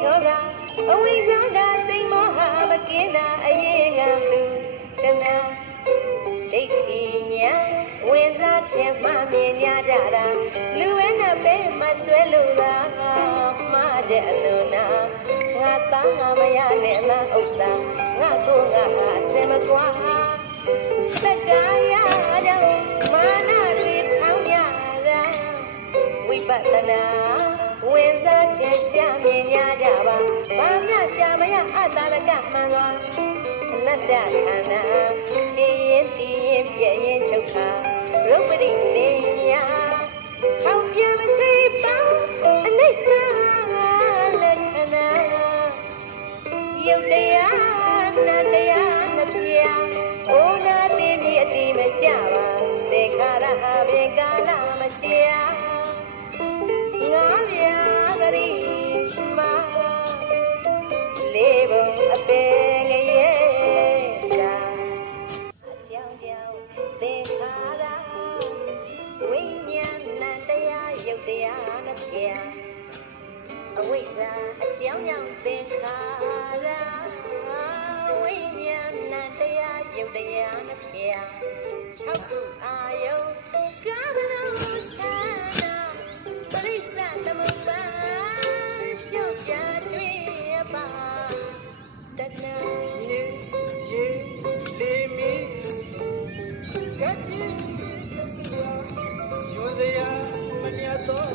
ချောကအဝိဇ္ဇာကစိတ်မောဟမကင်းတာအရေးငံသူတဏှာဒိဋ္ဌိညာဝင်စားခြင်းမှမြင်ရကြတာလူဝဲနဲ့ပဲမဆွဲလို့လားမှားချက်အလုံးနာငါသားငါမရနဲ့ငါဥစ္စာငါကိုငါအစင်မကွာစက္ကာယကြောင့်မာနတွေထောင်းရတာဝိပဿနာဝင်စား ခြင်းရှာမြင်ရကြပါဘာမှရှာမရအတ္တရကမှန်သွားအနတ္တခန္ဓာဖြစ်ရင်တည်ရင်ပြည့်ရင်ချုပ်ခါရုပ်ပရိသေညာထောင်ပြမစိပါအနိစ္စလက္ခဏာယုတ်တရား မပြေအဝိဇ္ဇာအကြောင်းကြောင့်သင်္ခါရဝိညာဏတရားယုတ်တရားမပြေ၆ခုအာယုကာမနောသနာပရိစ္ဆသမုပ္ပါရှုပ်ကြတွေ့ပါတဏှာ多。